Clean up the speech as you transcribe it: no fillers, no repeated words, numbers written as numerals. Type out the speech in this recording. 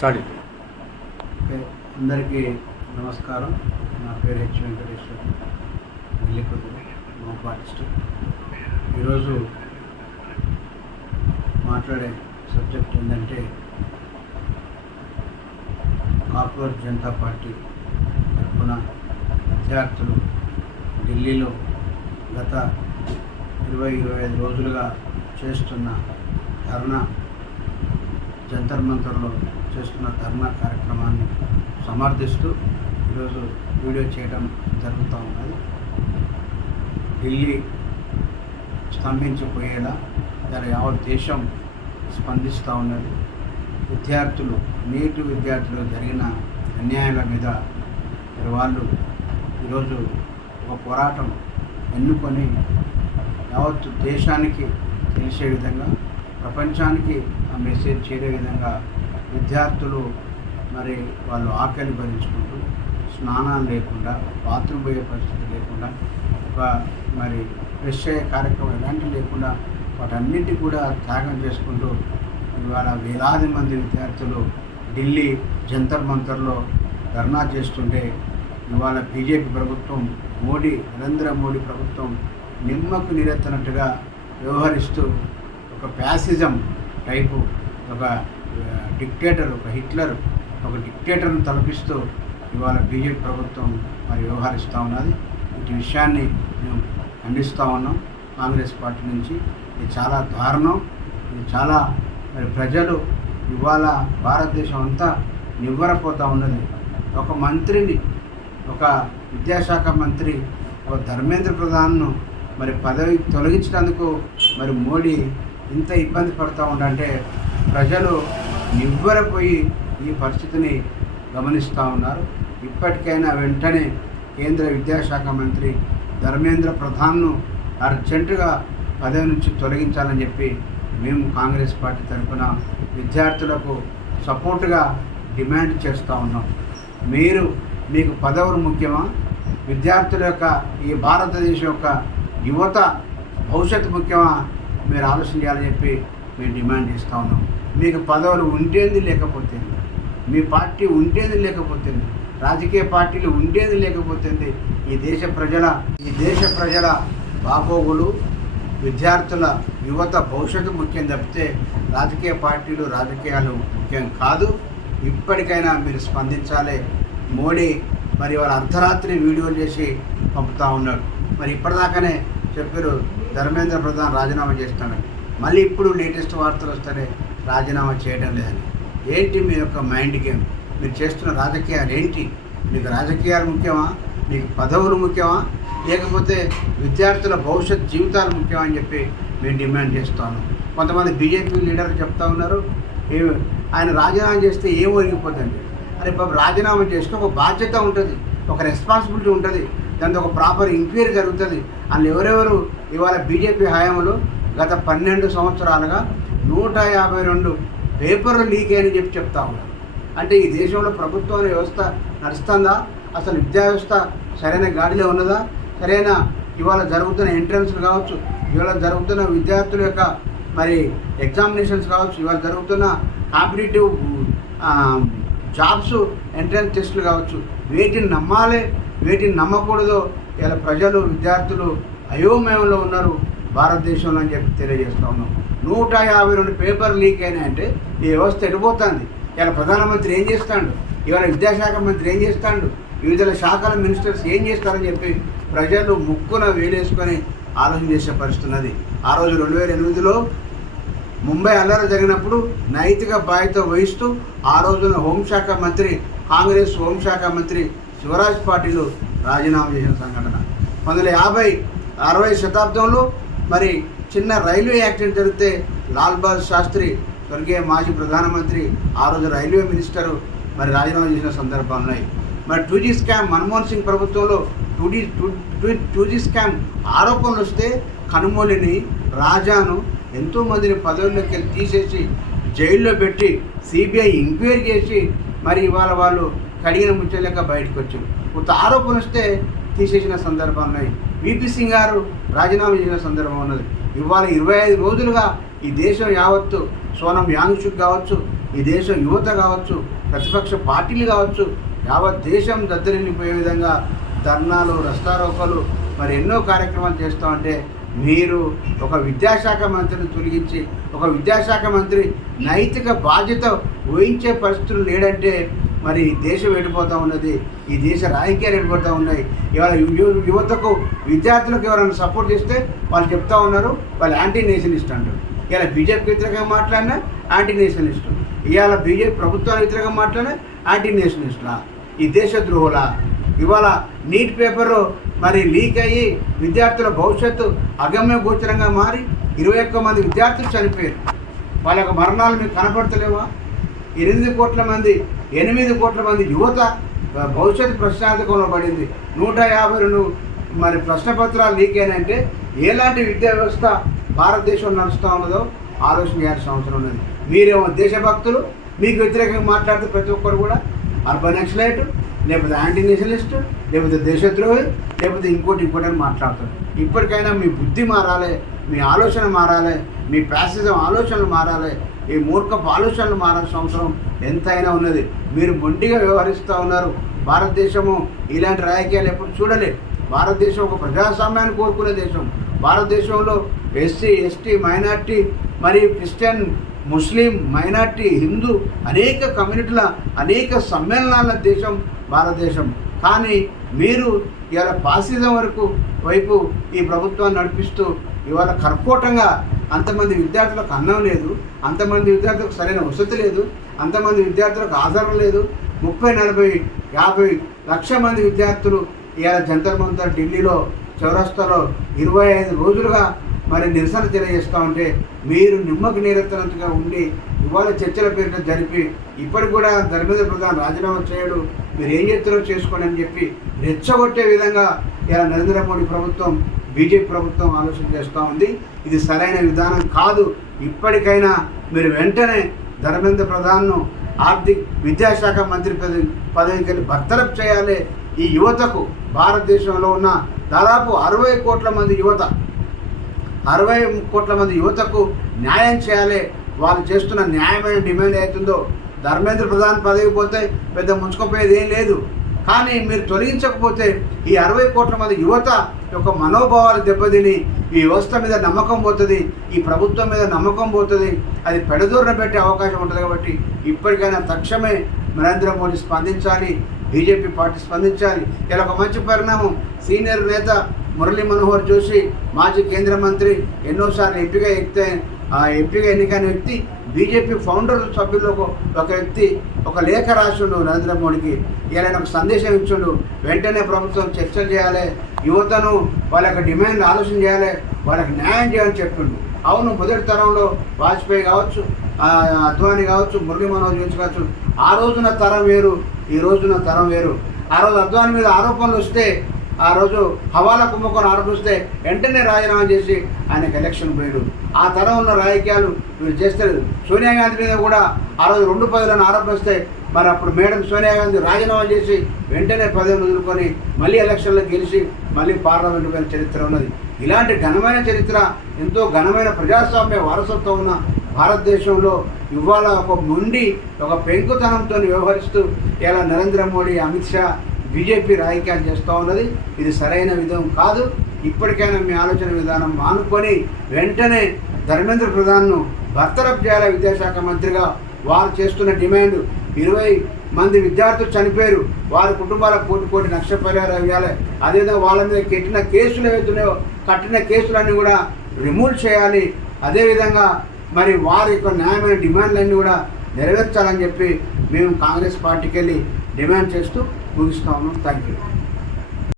Start. అందరికీ నమస్కారం. నా పేరు H Venkateshwar, Nellikonda mop artist. ఈరోజు మాట్లాడే సబ్జెక్ట్ ఏంటంటే కాక్రోచ్ జనతా పార్టీ తరఫున విద్యార్థులు ఢిల్లీలో గత 20-25 రోజులుగా చేస్తున్న ధర్నా, జంతర్ మంతర్లో చేస్తున్న ధర్నా కార్యక్రమాన్ని సమర్థిస్తూ ఈరోజు వీడియో చేయడం జరుగుతూ ఉన్నది. ఢిల్లీ స్తంభించిపోయేలా యావత్ దేశం స్పందిస్తూ ఉన్నది. విద్యార్థులు, నీటి విద్యార్థులు జరిగిన అన్యాయాల మీద వాళ్ళు ఈరోజు ఒక పోరాటం ఎన్నుకొని యావత్ దేశానికి తెలిసే విధంగా, ప్రపంచానికి ఆ మెసేజ్ చేరే విధంగా విద్యార్థులు మరి వాళ్ళు ఆకలి భరించుకుంటూ, స్నానాలు లేకుండా, బాత్రూమ్ పోయే పరిస్థితి లేకుండా, ఒక మరి ఫ్రెష్ అయ్యే కార్యక్రమం ఎలాంటివి లేకుండా వాటన్నిటి కూడా త్యాగం చేసుకుంటూ ఇవాళ వేలాది మంది విద్యార్థులు ఢిల్లీ జంతర్ మంతర్లో ధర్నా చేస్తుంటే ఇవాళ బీజేపీ ప్రభుత్వం, నరేంద్ర మోడీ ప్రభుత్వం నిమ్మకు నీరెత్తనట్టుగా వ్యవహరిస్తూ ఒక ఫ్యాసిజం టైపు, ఒక డిక్టేటర్, ఒక హిట్లర్, ఒక డిక్టేటర్ను తలపిస్తూ ఇవాళ బీజేపీ ప్రభుత్వం మరి వ్యవహరిస్తూ ఉన్నది. ఇటు విషయాన్ని మేము ఖండిస్తూ ఉన్నాం కాంగ్రెస్ పార్టీ నుంచి. ఇది చాలా దారుణం. ఇది చాలా మరి ప్రజలు ఇవాళ భారతదేశం అంతా నివ్వరపోతూ ఉన్నది. ఒక మంత్రిని, ఒక విద్యాశాఖ మంత్రి, ఒక ధర్మేంద్ర ప్రధాన్ను మరి పదవి తొలగించినందుకు మరి మోడీ ఇంత ఇబ్బంది పడుతూ ఉండంటే ప్రజలు నివ్వరపోయి ఈ పరిస్థితిని గమనిస్తూ ఉన్నారు. ఇప్పటికైనా వెంటనే కేంద్ర విద్యాశాఖ మంత్రి ధర్మేంద్ర ప్రధాన్ను అర్జెంటుగా పదవి నుంచి తొలగించాలని చెప్పి మేము కాంగ్రెస్ పార్టీ తరఫున విద్యార్థులకు సపోర్టుగా డిమాండ్ చేస్తూ ఉన్నాం. మీకు పదవులు ముఖ్యమా? విద్యార్థుల యొక్క, ఈ భారతదేశం యొక్క యువత భవిష్యత్తు ముఖ్యమా? మీరు ఆలోచన చేయాలని చెప్పి మేము డిమాండ్ చేస్తూ ఉన్నాం. మీకు పదవులు ఉంటేంది లేకపోతే, మీ పార్టీ ఉంటేంది లేకపోతే, రాజకీయ పార్టీలు ఉంటేంది లేకపోతే ఈ దేశ ప్రజల బాగోగులు, విద్యార్థుల యువత భవిష్యత్తు ముఖ్యం తప్పితే రాజకీయ పార్టీలు, రాజకీయాలు ముఖ్యం కాదు. ఇప్పటికైనా మీరు స్పందించాలి. మోడీ మరి వాళ్ళ అర్ధరాత్రి వీడియోలు చేసి పంపుతూ ఉన్నారు. మరి ఇప్పటిదాకానే చెప్పారు ధర్మేంద్ర ప్రధాన్ రాజీనామా చేస్తానని. మళ్ళీ ఇప్పుడు లేటెస్ట్ వార్తలు వస్తేనే రాజీనామా చేయడం లేదని. ఏంటి మీ యొక్క మైండ్ గేమ్? మీరు చేస్తున్న రాజకీయాలు ఏంటి? మీకు రాజకీయాలు ముఖ్యమా? మీకు పదవులు ముఖ్యమా? లేకపోతే విద్యార్థుల భవిష్యత్ జీవితాలు ముఖ్యమా అని చెప్పి మేము డిమాండ్ చేస్తాను. కొంతమంది బీజేపీ లీడర్లు చెప్తా ఉన్నారు, ఆయన రాజీనామా చేస్తే ఏం ఒరిగిపోతుంది. అరే బాబు, రాజీనామా చేస్తే ఒక బాధ్యత ఉంటుంది, ఒక రెస్పాన్సిబిలిటీ ఉంటుంది, దాంతో ఒక ప్రాపర్ ఎంక్వైరీ జరుగుతుంది. అందులో ఎవరెవరు ఇవాళ బీజేపీ హయాంలో గత 12 సంవత్సరాలుగా 152 పేపర్లు లీక్ అయ్యని చెప్తా ఉన్నారు. అంటే ఈ దేశంలో ప్రభుత్వ వ్యవస్థ నడుస్తుందా? అసలు విద్యా వ్యవస్థ సరైన గాడిలో ఉన్నదా? సరైన ఇవాళ జరుగుతున్న ఎంట్రన్స్లు కావచ్చు, ఇవాళ జరుగుతున్న విద్యార్థుల యొక్క మరి ఎగ్జామినేషన్స్ కావచ్చు, ఇవాళ జరుగుతున్న కాంపిటేటివ్ జాబ్స్ ఎంట్రన్స్ టెస్టులు కావచ్చు, వేటిని నమ్మాలి, వేటిని నమ్మకూడదో ఇలా ప్రజలు, విద్యార్థులు అయోమయంలో ఉన్నారు భారతదేశంలో అని చెప్పి తెలియజేస్తూ ఉన్నాం. 152 పేపర్ లీక్ అయినాయంటే ఈ వ్యవస్థ ఎడిపోతుంది. ఇలా ప్రధానమంత్రి ఏం చేస్తాడు? ఇవాళ విద్యాశాఖ మంత్రి ఏం చేస్తాడు? వివిధ శాఖల మినిస్టర్స్ ఏం చేస్తారని చెప్పి ప్రజలు ముక్కున వేలేసుకొని ఆలోచన చేసే పరిస్థితి ఉన్నది. ఆ రోజు 2008లో ముంబై అల్లరి జరిగినప్పుడు నైతిక బాధ్యత వహిస్తూ ఆ రోజున హోంశాఖ మంత్రి, కాంగ్రెస్ హోంశాఖ మంత్రి శివరాజ్ పాటిల్ రాజీనామా చేసిన సంఘటన. 1950-60 శతాబ్దంలో మరి చిన్న రైల్వే యాక్సిడెంట్ జరిగితే లాల్ బహదూర్ శాస్త్రి, స్వర్గీయ మాజీ ప్రధానమంత్రి, ఆ రోజు రైల్వే మినిస్టరు మరి రాజీనామా చేసిన సందర్భాలు ఉన్నాయి. మరి 2G స్కామ్, మన్మోహన్ సింగ్ ప్రభుత్వంలో 2G స్కామ్ ఆరోపణలు వస్తే కనుమూలిని, రాజాను ఎంతోమందిని పదవుల్లోకి తీసేసి జైల్లో పెట్టి సిబిఐ ఎంక్వైరీ చేసి మరి ఇవాళ వాళ్ళు కడిగిన ముచ్చలేక బయటకు వచ్చారు. కొంత ఆరోపణ వస్తే తీసేసిన సందర్భాలు ఉన్నాయి. విపి సింగ్ గారు రాజీనామా చేసిన సందర్భం ఉన్నది. ఇవాళ 25 రోజులుగా ఈ దేశం యావత్తు సోనం యాంగ్చుక్ కావచ్చు, ఈ దేశం యువత కావచ్చు, ప్రతిపక్ష పార్టీలు కావచ్చు, యావత్ దేశం దద్దరిల్లిపోయే విధంగా ధర్నాలు, రస్తారోకలు, మరి ఎన్నో కార్యక్రమాలు చేస్తూ ఉంటే మీరు ఒక విద్యాశాఖ మంత్రిని తొలగించి, ఒక విద్యాశాఖ మంత్రి నైతిక బాధ్యత వహించే పరిస్థితులు లేడంటే మరి దేశం వెళ్ళిపోతూ ఉన్నది, ఈ దేశ రాజకీయాలు వెళ్ళిపోతూ ఉన్నాయి. ఇవాళ యువతకు, విద్యార్థులకు ఎవరైనా సపోర్ట్ చేస్తే వాళ్ళు చెప్తా ఉన్నారు వాళ్ళు యాంటీ నేషనలిస్ట్ అంటారు. ఇవాళ బీజేపీ వ్యతిరేకంగా మాట్లాడినా యాంటీ నేషనలిస్ట్, ఇవాళ బీజేపీ ప్రభుత్వానికి వ్యతిరేకంగా మాట్లాడినా యాంటీ నేషనలిస్టులా, ఈ దేశ ద్రోహులా. ఇవాళ నీట్ పేపరు మరి లీక్ అయ్యి విద్యార్థుల భవిష్యత్తు అగమ్య గోచరంగా మారి 21 మంది విద్యార్థులు చనిపోయారు. వాళ్ళ యొక్క మరణాలు మీకు కనపడతలేవా? 8 కోట్ల మంది యువత భవిష్యత్తు ప్రశ్నార్థకంలో పడింది. 152 మరి ప్రశ్నపత్రాలు లీక్ అయినంటే ఎలాంటి విద్యా వ్యవస్థ భారతదేశంలో నడుస్తూ ఉన్నదో ఆలోచన చేయాల్సిన అవసరం ఉన్నది. మీరేమో దేశభక్తులు, మీకు వ్యతిరేకంగా మాట్లాడితే ప్రతి ఒక్కరు కూడా అర్బన్ నక్సలైట్, లేకపోతే యాంటీ నేషనలిస్ట్, లేకపోతే దేశద్రోహి, లేకపోతే ఇంకోటి అని మాట్లాడతారు. ఇప్పటికైనా మీ బుద్ధి మారాలి, మీ ఆలోచన మారాలి, మీ ప్యాసిజం ఆలోచనలు మారాలి, ఈ మూర్ఖపు ఆలోచనలు మారాల్సిన అవసరం ఎంతైనా ఉన్నది. మీరు మొండిగా వ్యవహరిస్తూ ఉన్నారు. భారతదేశము ఇలాంటి రాజకీయాలు ఎప్పుడు చూడలేదు. భారతదేశం ఒక ప్రజాస్వామ్యాన్ని కోరుకునే దేశం. భారతదేశంలో ఎస్సీ, ఎస్టీ, మైనార్టీ, మరియు క్రిస్టియన్, ముస్లిం, మైనార్టీ, హిందూ అనేక కమ్యూనిటీల అనేక సమ్మేళనాల దేశం భారతదేశం. కానీ మీరు ఇవాళ ఫాసిజం వైపు ఈ ప్రభుత్వాన్ని నడిపిస్తూ ఇవాళ కర్కోటంగా అంతమంది విద్యార్థులకు అన్నం లేదు, అంతమంది విద్యార్థులకు సరైన వసతి లేదు, అంతమంది విద్యార్థులకు ఆధారం లేదు. 30, 40, 50 లక్షల మంది విద్యార్థులు ఇవాళ జంతర్ మంతర్ ఢిల్లీలో చౌరస్తాలో 25 రోజులుగా మరి నిరసన తెలియజేస్తూ ఉంటే మీరు నిమ్మకు నీరెత్తనంతగా ఉండి ఇవాళ చర్చల పేరిట జరిపి ఇప్పటికి కూడా ధర్మేంద్ర ప్రధాన్ రాజీనామా చేయడు, మీరు ఏం చేస్తారో చేసుకోండి అని చెప్పి రెచ్చగొట్టే విధంగా ఇలా నరేంద్ర మోడీ ప్రభుత్వం, బీజేపీ ప్రభుత్వం ఆలోచన చేస్తూ ఉంది. ఇది సరైన విధానం కాదు. ఇప్పటికైనా మీరు వెంటనే ధర్మేంద్ర ప్రధాన్ను విద్యాశాఖ మంత్రి పదవికి బర్తరఫ్ చేయాలి. ఈ యువతకు, భారతదేశంలో ఉన్న దాదాపు 60 కోట్ల మంది యువతకు న్యాయం చేయాలి. వాళ్ళు చేస్తున్న న్యాయమైన డిమాండ్ అవుతుందో, ధర్మేంద్ర ప్రధాన్ పదవి పోతే పెద్ద ముంచుకోపోయేది ఏం లేదు. కానీ మీరు తొలగించకపోతే ఈ 60 కోట్ల మంది యువత యొక్క మనోభావాలు దెబ్బతిని ఈ వ్యవస్థ మీద నమ్మకం పోతుంది, ఈ ప్రభుత్వం మీద నమ్మకం పోతుంది, అది పెడదూరన పెట్టే అవకాశం ఉంటుంది. కాబట్టి ఇప్పటికైనా తక్షణమే నరేంద్ర మోడీ స్పందించాలి, బీజేపీ పార్టీ స్పందించాలి. ఇలా ఒక మంచి పరిణామం, సీనియర్ నేత మురళీ మనోహర్ జోషి, మాజీ కేంద్ర మంత్రి, ఎన్నోసార్లు ఎంపీగా ఎన్నికైన వ్యక్తి, బీజేపీ ఫౌండర్ సభ్యుల్లో ఒక వ్యక్తి ఒక లేఖ రాసిండు నరేంద్ర మోడీకి. ఇలా ఒక సందేశం ఇచ్చిండు, వెంటనే ప్రభుత్వం చర్చలు చేయాలి, యువతను వాళ్ళ యొక్క డిమాండ్ ఆలోచన చేయాలి, వాళ్ళకి న్యాయం చేయాలని చెప్పిండు. అవును, మొదటి తరంలో వాజ్పేయి కావచ్చు, అద్వానీ కావచ్చు, మురళీ మనోహర్ జోషి కావచ్చు, ఆ రోజున తరం వేరు, ఈ రోజున తరం వేరు. ఆ రోజు అద్వానీ మీద ఆరోపణలు వస్తే, ఆ రోజు హవాలా కుంభకోణం ఆరోపిస్తే వెంటనే రాజీనామా చేసి ఆయనకు ఎలక్షన్ పోయాడు. ఆ తరం ఉన్న రాజకీయాలు వీళ్ళు చేస్తారు. సోనియా గాంధీ మీద కూడా ఆ రోజు 2 పదవులను ఆరోపిస్తే మరి అప్పుడు మేడం సోనియా గాంధీ రాజీనామా చేసి వెంటనే పదవిని వదులుకొని మళ్ళీ ఎలక్షన్లో గెలిచి మళ్ళీ పార్లమెంటు పోయిన చరిత్ర ఉన్నది. ఇలాంటి ఘనమైన చరిత్ర, ఎంతో ఘనమైన ప్రజాస్వామ్య వారసత్వం ఉన్న భారతదేశంలో ఇవాళ ఒక మొండి, ఒక పెంకుతనంతో వ్యవహరిస్తూ ఇలా నరేంద్ర మోడీ, అమిత్ షా, బీజేపీ రాజకీయాలు చేస్తూ ఉన్నది. ఇది సరైన విధం కాదు. ఇప్పటికైనా మీ ఆలోచన విధానం మానుకొని వెంటనే ధర్మేంద్ర ప్రధాన్ను బర్తరఫ్ చేయాలి విద్యాశాఖ మంత్రిగా. వారు చేస్తున్న డిమాండ్ 20 మంది విద్యార్థులు చనిపోయారు, వారి కుటుంబాలకు కోటి నష్టపరిహారం ఇవ్వాలి. అదేవిధంగా వాళ్ళ మీద కట్టిన కేసులన్నీ కూడా రిమూవ్ చేయాలి. అదేవిధంగా మరి వారి యొక్క న్యాయమైన డిమాండ్లన్నీ కూడా నెరవేర్చాలని చెప్పి మేము కాంగ్రెస్ పార్టీకి వెళ్ళి డిమాండ్ చేస్తూ ముగిస్తా ఉన్నాం. Thank you.